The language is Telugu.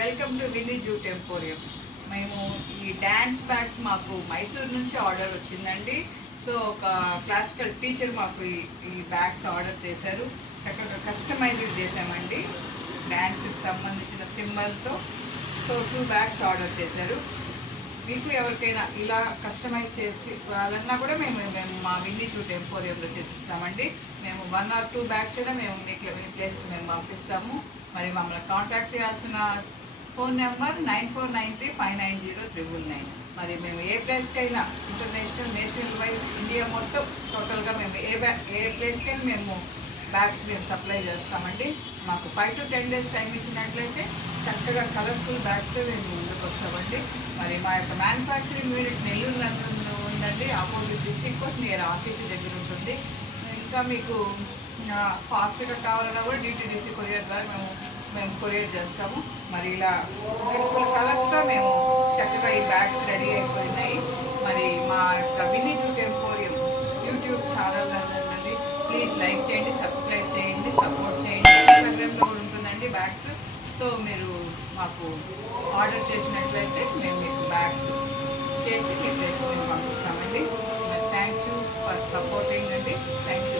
Welcome to Vinny jute emporium. మేము ఈ డ్యాన్స్ బ్యాగ్స్ మాకు మైసూర్ నుంచి ఆర్డర్ వచ్చిందండి. సో ఒక క్లాసికల్ టీచర్ మాకు ఈ బ్యాగ్స్ ఆర్డర్ చేశారు. చక్కగా కస్టమైజ్డ్ చేసామండి డ్యాన్స్కి సంబంధించిన సింబల్తో. సో 2 బ్యాగ్స్ ఆర్డర్ చేశారు. మీకు ఎవరికైనా ఇలా కస్టమైజ్ చేసి వాళ్ళన్నా కూడా మేము మా విన్నీ జూట్ ఎంపోరియంలో చేసిస్తామండి. మేము 1 or 2 బ్యాగ్స్ అయినా మేము మీ ప్లేస్కి మేము పంపిస్తాము. మరి మమ్మల్ని కాంటాక్ట్ చేయాల్సిన ఫోన్ నెంబర్ 9493590999. మరి మేము ఏ ప్లేస్కైనా ఇంటర్నేషనల్, నేషనల్ వైజ్ ఇండియా మొత్తం టోటల్గా మేము ఏ ప్లేస్కైనా మేము బ్యాగ్స్ మేము సప్లై చేస్తామండి. మాకు 5 to 10 days టైం ఇచ్చినట్లయితే చక్కగా కలర్ఫుల్ బ్యాగ్స్ మేము ముందుకు వస్తామండి. మరి మా యొక్క మ్యానుఫ్యాక్చరింగ్ యూనిట్ నెల్లూరు ఉందండి. Opposite district court near RTC దగ్గర ఉంటుంది. ఇంకా మీకు ఫాస్ట్గా కావాలన్నా కూడా DTDC కొరియర్ ద్వారా మేము కొరియర్ చేస్తాము. మరి ఇలా బ్యూటిఫుల్ కలర్స్తో మేము చక్కగా ఈ బ్యాగ్స్ రెడీ అయిపోయినాయి. మరి మా యొక్క Vinny jute emporium YouTube channel అండి, ప్లీజ్ లైక్ చేయండి, సబ్స్క్రైబ్ చేయండి, సపోర్ట్ చేయండి. ఇన్స్టాగ్రామ్లో కూడా ఉంటుందండి బ్యాగ్స్. సో మీరు మాకు ఆర్డర్ చేసినట్లయితే మేము మీకు బ్యాగ్స్ చేసి మీ ప్లేస్కి మేము పంపిస్తామండి. థ్యాంక్ యూ ఫర్ సపోర్టింగ్ అండి. Thank you.